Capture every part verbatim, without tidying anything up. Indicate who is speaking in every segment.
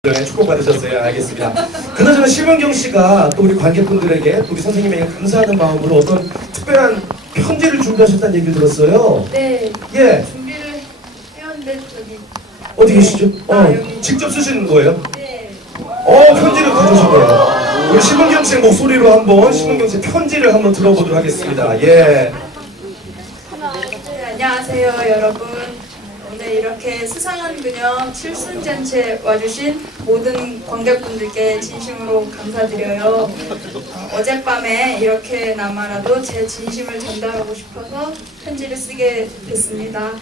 Speaker 1: 네, 축복받으셨어요. 알겠습니다. 그나저나 심은경 씨가 또 우리 관객분들에게 또 우리 선생님에게 감사하는 마음으로 어떤 특별한 편지를 준비하셨다는 얘기를 들었어요.
Speaker 2: 네.
Speaker 1: 예.
Speaker 2: 준비를 해왔는데 저기.
Speaker 1: 어디 계시죠? 어,
Speaker 2: 아, 여기.
Speaker 1: 직접 쓰시는 거예요?
Speaker 2: 네.
Speaker 1: 어, 편지를 가져오셨네요. 우리 심은경 씨의 목소리로 한번 심은경 씨의 편지를 한번 들어보도록 하겠습니다. 예.
Speaker 2: 네, 안녕하세요, 여러분. 오늘 이렇게 수상한 그녀 칠순잔치에 와주신 모든 관객분들께 진심으로 감사드려요. 어, 어젯밤에 이렇게나마라도 제 진심을 전달하고 싶어서 편지를 쓰게 됐습니다.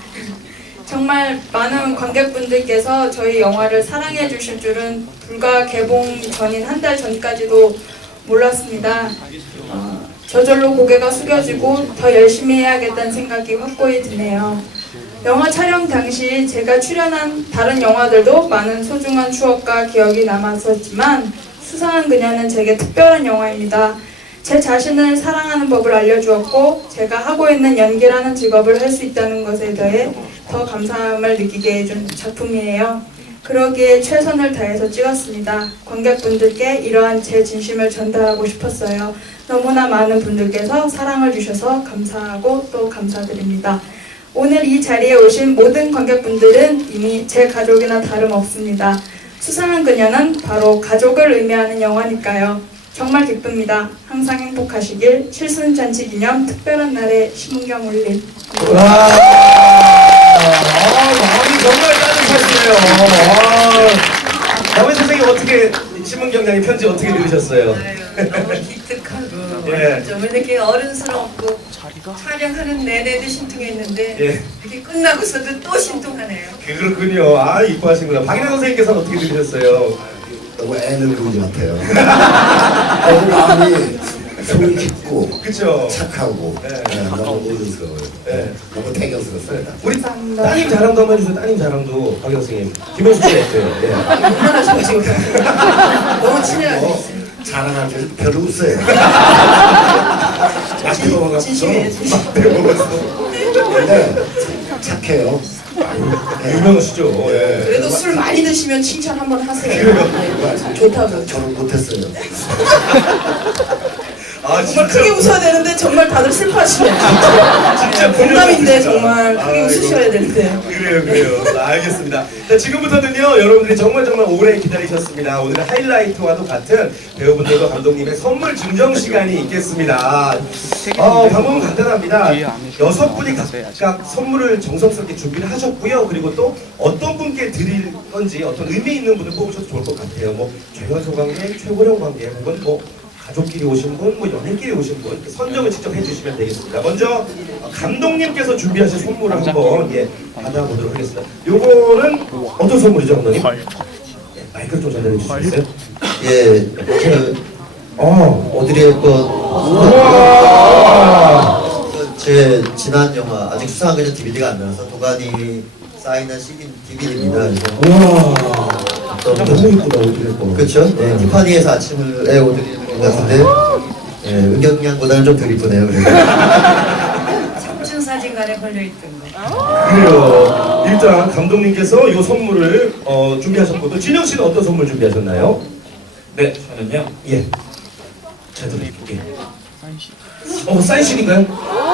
Speaker 2: 정말 많은 관객분들께서 저희 영화를 사랑해 주실 줄은 불과 개봉 전인 한 달 전까지도 몰랐습니다. 어, 저절로 고개가 숙여지고 더 열심히 해야겠다는 생각이 확고히 드네요. 영화 촬영 당시 제가 출연한 다른 영화들도 많은 소중한 추억과 기억이 남았었지만 수상한 그녀는 제게 특별한 영화입니다. 제 자신을 사랑하는 법을 알려주었고 제가 하고 있는 연기라는 직업을 할 수 있다는 것에 대해 더 감사함을 느끼게 해준 작품이에요. 그러기에 최선을 다해서 찍었습니다. 관객분들께 이러한 제 진심을 전달하고 싶었어요. 너무나 많은 분들께서 사랑을 주셔서 감사하고 또 감사드립니다. 오늘 이 자리에 오신 모든 관객분들은 이미 제 가족이나 다름없습니다. 수상한 그녀는 바로 가족을 의미하는 영화니까요. 정말 기쁩니다. 항상 행복하시길. 칠순잔치 기념 특별한 날에 심은경 올림.
Speaker 1: 와, 아, 마음이 정말 따뜻하시네요. 남의 선생님 어떻게 심은경 양의 편지 어떻게 들으셨어요?
Speaker 3: 아유, 너무 기특하고
Speaker 1: 예.
Speaker 3: 좀 이렇게 어른스럽고 촬영하는 내내도 신통했는데
Speaker 1: 예.
Speaker 3: 이렇게 끝나고서도 또 신통하네요.
Speaker 1: 그렇군요. 아, 이뻐하시구나. 박인혜 선생님께서는 어떻게 들으셨어요?
Speaker 4: 너무 애는 그분 같아요. 너무 마음이 속이 깊고
Speaker 1: 그쵸?
Speaker 4: 착하고
Speaker 1: 네.
Speaker 4: 네, 너무 어른스러워요.
Speaker 1: 네.
Speaker 4: 너무 대견스럽습니다.
Speaker 1: 우리 따님 자랑도 한번 해주세요. 따님 자랑도 박인 선생님. 김현수 씨가 했어요. 예.
Speaker 3: 얼마나 좋으시고 너무 친해가지고
Speaker 4: 어,
Speaker 3: 있어요.
Speaker 4: 자랑할 때 별로 없어요. 맛있게 먹어서
Speaker 3: 진심이에요, 진심.
Speaker 4: 맛있게 먹어서 근데 착해요. 네.
Speaker 1: 유명하시죠? 예.
Speaker 5: 그래도 술 많이 드시면 칭찬 한번 하세요.
Speaker 4: 정말
Speaker 5: 좋다고.
Speaker 4: 저는 못했어요.
Speaker 1: 아,
Speaker 5: 정말 크게 웃어야 되는데 정말 다들 슬퍼하시네요.
Speaker 1: 진짜
Speaker 5: 공감인데 정말 크게
Speaker 1: 아이고.
Speaker 5: 웃으셔야 되는데.
Speaker 1: 그래요, 그래요. 아, 알겠습니다. 자, 지금부터는요, 여러분들이 정말 정말 오래 기다리셨습니다. 오늘의 하이라이트와도 같은 배우분들과 감독님의 선물 증정 시간이 있겠습니다. 어, 방법은 간단합니다. 여섯 분이 각각 선물을 정성스럽게 준비를 하셨고요. 그리고 또 어떤 분께 드릴 건지 어떤 의미 있는 분을 뽑으셔도 좋을 것 같아요. 뭐, 최연소 관계, 최고령 관계, 혹은 뭐, 가족끼리 오신 분, 뭐 연인끼리 오신 분 선정을 직접 해주시면 되겠습니다. 먼저 감독님께서 준비하신 선물을 한번 예, 받아보도록 하겠습니다. 요거는 어떤 선물이죠, 감독님? 예, 마이크를 좀 전달해 주시겠어요?
Speaker 6: 예, 저
Speaker 1: 어,
Speaker 6: 오드리 헵번
Speaker 1: 우와,
Speaker 6: 제 지난 영화 아직 수상한 그녀 디비디가 안 나와서 도가니 사인한 시긴 디비디입니다. 그래서
Speaker 1: 우와,
Speaker 6: 어떤
Speaker 1: 너무 이쁘다 오드리 헵번.
Speaker 6: 그렇죠? 네, 티파니에서 아침을 에 오드리 헵번 같은데 예, 은경양보다는 좀 덜 이쁘네요. 그래서
Speaker 3: 삼층 사진관에 걸려있던 거.
Speaker 1: 그래요. 일단 감독님께서 이 선물을 어, 준비하셨고 또 진영 씨는 어떤 선물 준비하셨나요?
Speaker 7: 네, 저는요.
Speaker 1: 예, 잘 들어볼게요. 어, 사인식인가요?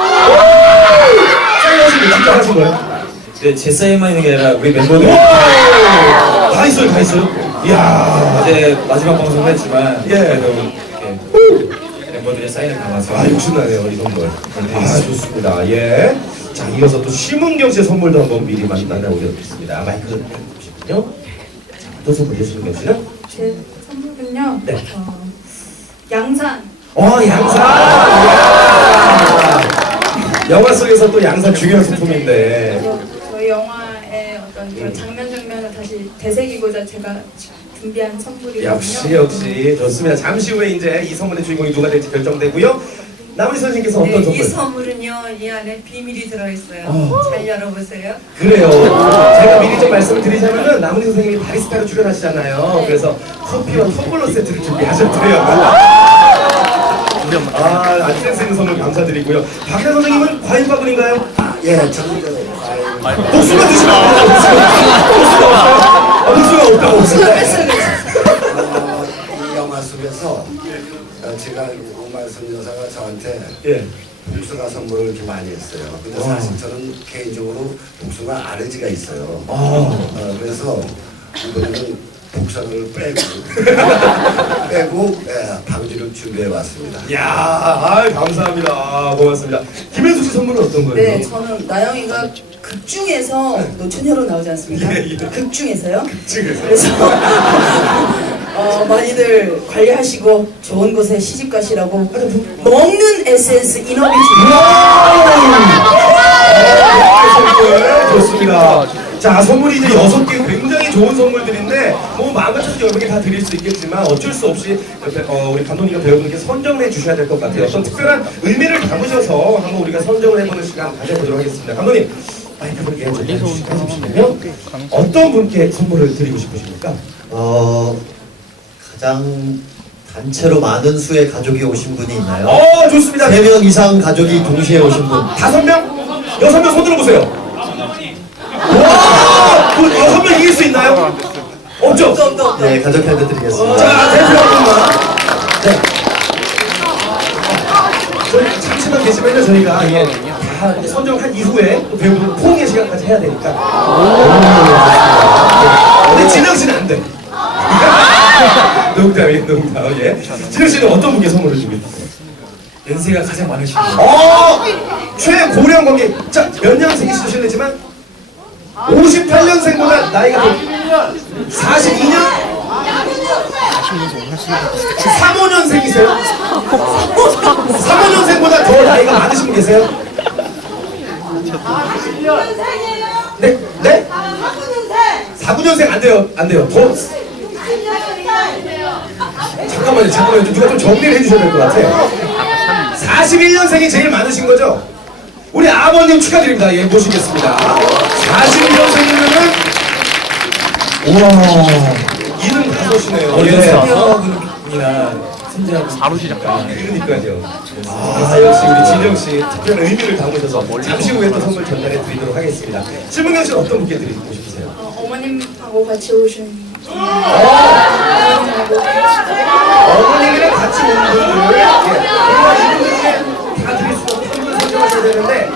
Speaker 1: 사인하신 거 진짜 하신 거예요?
Speaker 7: 네, 제 사인만 있는 게 아니라 우리 멤버들이
Speaker 1: 다 있어요, 다 있어요. 이야,
Speaker 7: 어제 마지막 방송을 했지만
Speaker 1: 예.
Speaker 7: 그래도 이렇게 멤버들의 사인을 담아서
Speaker 1: 아 욕심나네요 이 선물. 아 좋습니다. 예. 자 이어서 또 심은경 씨의 선물도 한번 미리 만나보겠습니다. 마이크 좀 해주시군요. 자 어떤 선물이요, 심은경 씨는?
Speaker 2: 제 선물은요.
Speaker 1: 네.
Speaker 2: 어, 양산.
Speaker 1: 어 양산. 이야. 영화 속에서 또 양산 중요한 소품인데.
Speaker 2: 저, 저희 영화의 어떤 그런 장면 장면을 다시 되새기고자 제가 준비한 선물이거든요.
Speaker 1: 역시 역시 좋습니다. 잠시 후에 이제 이 선물의 주인공이 누가 될지 결정되고요. 나머지 선생님께서 어떤
Speaker 3: 네,
Speaker 1: 선물?
Speaker 3: 이 선물은요 이 안에 비밀이 들어있어요.
Speaker 1: 어.
Speaker 3: 잘 열어보세요.
Speaker 1: 그래요. 제가 미리 좀 말씀을 드리자면은 나문희 선생님이 바리스타로 출연하시잖아요.
Speaker 2: 네.
Speaker 1: 그래서 커피와 텀블러 세트를 준비하셨대요. 아, 아주 센스 있는 선물 감사드리고요. 박현 선생님은 과일 바구니인가요?
Speaker 4: 예, 저는 저
Speaker 1: 복숭아 드시면 안 돼요. 복숭아. 복숭아 없어요? 아, 복숭아 없다고.
Speaker 5: 수가 뺐어요.
Speaker 4: 그래서 어, 제가 오말순 여사가 저한테
Speaker 1: 예.
Speaker 4: 복숭아 선물을 좀 많이 했어요. 근데 사실 저는 개인적으로 복숭아 알레르기가 있어요.
Speaker 1: 아.
Speaker 4: 어, 그래서 이번에는 복숭아를 빼고 빼고 예, 방지를 준비해 왔습니다.
Speaker 1: 야, 아, 감사합니다. 고맙습니다. 김현숙 씨 선물은 어떤 거예요?
Speaker 5: 네, 저는 나영이가 극 중에서 노처녀로 나오지 않습니까?
Speaker 1: 예, 예.
Speaker 5: 극 중에서요.
Speaker 1: 지금
Speaker 5: 그래서 어, 많이들 관리하시고 좋은 곳에 시집 가시라고 먹는 에센스 이너비티.
Speaker 1: 선물 좋습니다. 자, 선물이 이제 여섯 개 굉장히 좋은 선물들인데 뭐 마음같아서 여러 개 다 드릴 수 있겠지만 어쩔 수 없이 옆에, 어, 우리 감독님과 배우분께 선정을 해주셔야 될 것 같아요. 어떤 특별한 의미를 담으셔서 한번 우리가 선정을 해보는 시간 가져보도록 하겠습니다. 감독님, 마이크를 해주시면 어떤 분께 선물을 드리고 싶으십니까?
Speaker 6: 어, 가장 단체로 많은 수의 가족이 오신 분이 있나요?
Speaker 1: 어, 좋습니다.
Speaker 6: 세 명 이상 가족이 동시에 오신 분.
Speaker 1: 다섯 명? 여섯 명 손 들어보세요. 와! 그 여섯 명 이길 수 있나요? 없죠?
Speaker 5: 또, 또, 또.
Speaker 6: 네, 가족 카드 드리겠습니다.
Speaker 1: 자, 대표 한 분만. 네. 저희 잠시만 계시면요, 저희가 이게 다 이제 선정한 이후에 또 배우분 포옹의 시간까지 해야 되니까. 오, 근데 진영 씨는 안 돼. 농담이에요, 농담. 예. 진영 씨는 어떤 분께 선물을 주고 있어요?
Speaker 7: 연세가 가장 많으신 분.
Speaker 1: 어! 최고령 관계. 자, 몇 년생이시죠, 실례지만? 오십팔 년생보다 나이가 더 사십이 년? 삼십오 년생이세요? 삼십오 년생보다 더 나이가 많으신 분 계세요? 네? 네? 사십구 년생 안 돼요. 안 돼요. 더 잠깐만요. 잠깐만요. 누가 좀 정리를 해주셔야 될 것 같아요. 사십일 년생이 제일 많으신 거죠? 우리 아버님 축하드립니다. 예, 모시겠습니다. 사십일 년생이면은 우와 이름 다섯이네요.
Speaker 7: 어디
Speaker 1: 예.
Speaker 7: 분이나 손자분 바로 시작하.
Speaker 1: 그러니까요. 아, 역시 우리 진영 씨 특별한 의미를 담으셔서 잠시 후에 또 선물 전달해 드리도록 하겠습니다. 실문경 씨는 어떤 분께 드리고 싶으세요?
Speaker 2: 어, 어머님하고 같이 오신
Speaker 1: 어머님이랑 같이 오는 분들, 예, 이분들께 다 드릴 수 없는 선물 선정하셔야 되는데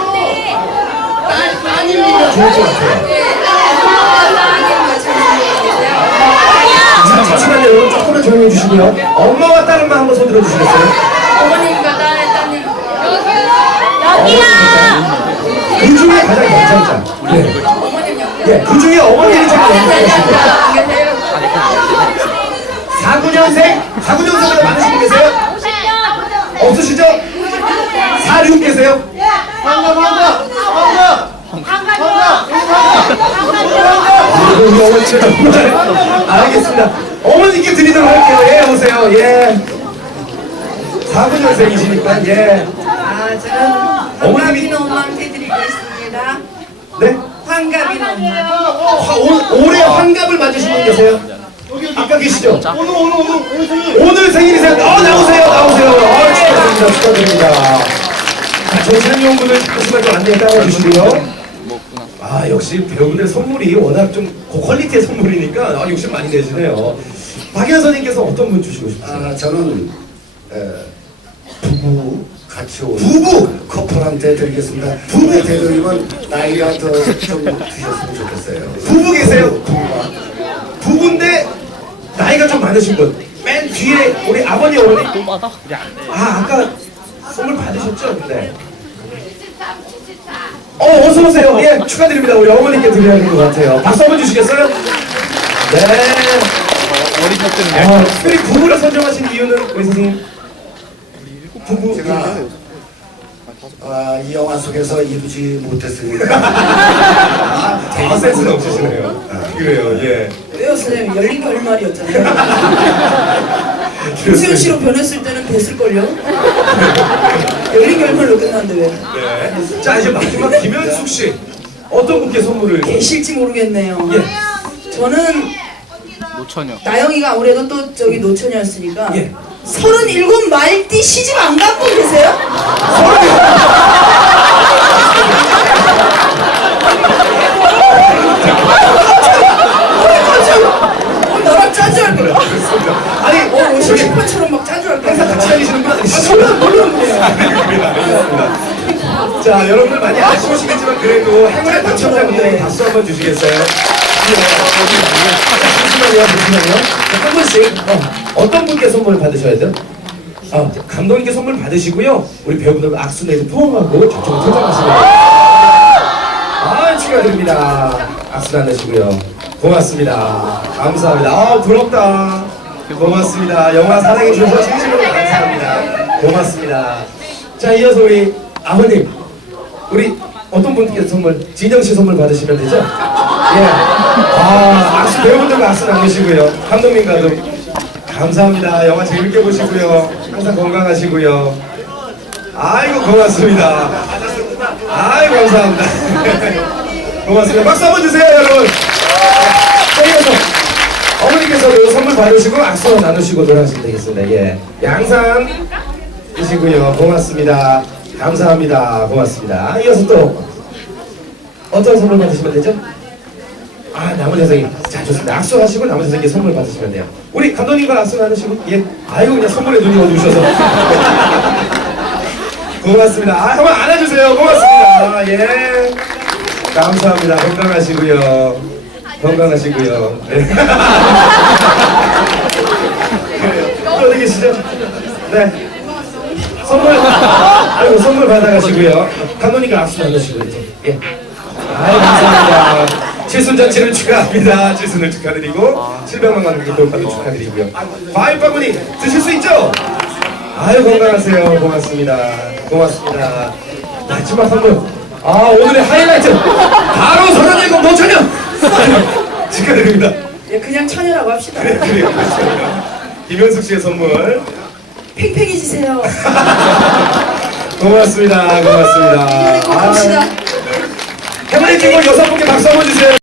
Speaker 1: 딸, 따님이면 좋을 것 같아요. 자, 잠시만요. 여러분 조금만 조용히 해주시고요. 엄마와 딸만 한번 손 들어주시겠어요?
Speaker 2: 어머님과 딸의 따님
Speaker 1: 그 중에 가장 괜찮자. 네.
Speaker 2: 어머님 연결
Speaker 1: 예, 그 중에 어머님이 제일 괜찮으시고
Speaker 2: 연결해요.
Speaker 1: 사십구 년생? 사십구 년생보다 많으신 분 계세요? 없으시죠? 사십육 계세요? 황가 황가 황가 우리 어머니 정말 알겠습니다. 어머니께 드리도록 할게요. 예, 오세요. 예. 사십구 년생이시니까 예.
Speaker 3: 아, 저는 환갑인 엄마한테 드리고 있습니다.
Speaker 1: 네?
Speaker 3: 환갑인 엄마.
Speaker 1: 화, 올, 올해 환갑을 맞으신 분 계세요? 아까 계시죠? 오늘 오늘 오늘 오늘 생일이세요? 어 나오세요 나오세요. 어, 축하드립니다 축하드립니다. 자, 정찬용 분을 잠시만 좀 안내 따라 주시고요. 아 역시 배우분들 선물이 워낙 좀 고퀄리티의 선물이니까 아, 욕심 많이 내시네요. 박연 선생님께서 어떤 분 주시고 싶으세요?
Speaker 4: 아, 저는 에, 부부 같이 온
Speaker 1: 부부!
Speaker 4: 커플한테 드리겠습니다. 부부에 되도록이면 나이가 더 좀 드셨으면 좋겠어요.
Speaker 1: 부부 계세요? 부부인데 나이가 좀 많으신 분. 맨 뒤에 우리 아버님 어머니. 아 아까 선물 받으셨죠? 근데. 어 어서 오세요. 예 축하드립니다. 우리 어머니께 드려야 될 것 같아요. 박수 한번 주시겠어요? 네. 아, 특별히 부부를 선정하신 이유는 우리 선생님? 부부.
Speaker 4: 제가 아, 이 영화 속에서 이루지 못했으니까
Speaker 1: 아 센스는 없으시네요. 그래요. 예.
Speaker 5: 왜요, 선생님? 열린 결말이었잖아요. 김수현 씨로 변했을 때는 됐을걸요? 열린 결말로 끝났는데 왜?
Speaker 1: 네. 자 이제 마지막 김현숙 씨 어떤 분께 선물을?
Speaker 5: 계실지 모르겠네요.
Speaker 1: 예.
Speaker 5: 저는
Speaker 8: 노처녀.
Speaker 5: 나영이가 아무래도 또 저기 노처녀였으니까
Speaker 1: 예.
Speaker 5: 서른일곱 말띠 시집 안 간 분 계세요? 나랑 짜증 할 거야.
Speaker 1: 아니, 어, 저기 자, 여러분들 많이 아쉬우시겠지만 그래도 행운의 당첨자분들에게 박수 한번 주시겠어요? 잠시만요, 잠시만요. 한 분씩 어, 어떤 분께 선물 받으셔야 돼요? 아, 감독님께 선물 받으시고요. 우리 배우분들 악수 내서 포옹하고 저쪽으로 퇴장하시면 돼요. 아, 축하드립니다. 악수 나누시고요. 고맙습니다. 감사합니다. 아, 부럽다. 고맙습니다. 영화 사랑해 주셔서 진심으로 감사합니다. 고맙습니다. 자, 이어서 우리 아버님, 우리 어떤 분께 선물, 진영 씨 선물 받으시면 되죠? 예. 아, 악수 배우분들과 악수 나누시고요. 감독님과도 감사합니다. 영화 재밌게 보시고요. 항상 건강하시고요. 아이고 고맙습니다. 아이고 감사합니다. 고맙습니다. 박수 한번 주세요, 여러분. 자, 이어서 어머니께서도 선물 받으시고 악수 나누시고 돌아가시면 되겠습니다. 예. 양상 드시고요. 고맙습니다. 감사합니다. 고맙습니다. 이어서 또 어떤 선물 받으시면 되죠? 아, 남은 세상이. 자, 좋습니다. 악수하시고 남은 세상에 선물 받으시면 돼요. 우리 감독님과 악수 나누시고, 예. 아이고, 그냥 선물에 눈이 어두우셔서. 고맙습니다. 아, 한번 안아주세요. 고맙습니다. 예. 감사합니다. 건강하시고요. 건강하시고요. 네. 또 어디 계시죠? 네. 선물, 아이고, 선물 받아가시고요. 감독님과 악수 나누시고, 이제. 예. 아이, 감사합니다. 칠순잔치를 축하합니다. 칠순을 축하드리고 칠백만 관객 돌파도 축하드리고요. 과일바구니 드실 수 있죠? 아유, 건강하세요. 고맙습니다. 고맙습니다. 마지막 선물. 아, 오늘의 하이라이트 바로 서른일곱 노처녀 축하드립니다.
Speaker 5: 예, 그냥 처녀라고 합시다.
Speaker 1: 그래, 그래요. 그렇죠. 김현숙 씨의 선물
Speaker 5: 팽팽해지세요.
Speaker 1: 고맙습니다. 고맙습니다.
Speaker 5: 이번에 꼭 갑시다.
Speaker 1: 해머리 팀을 여섯 분께 박수 한번 주세요.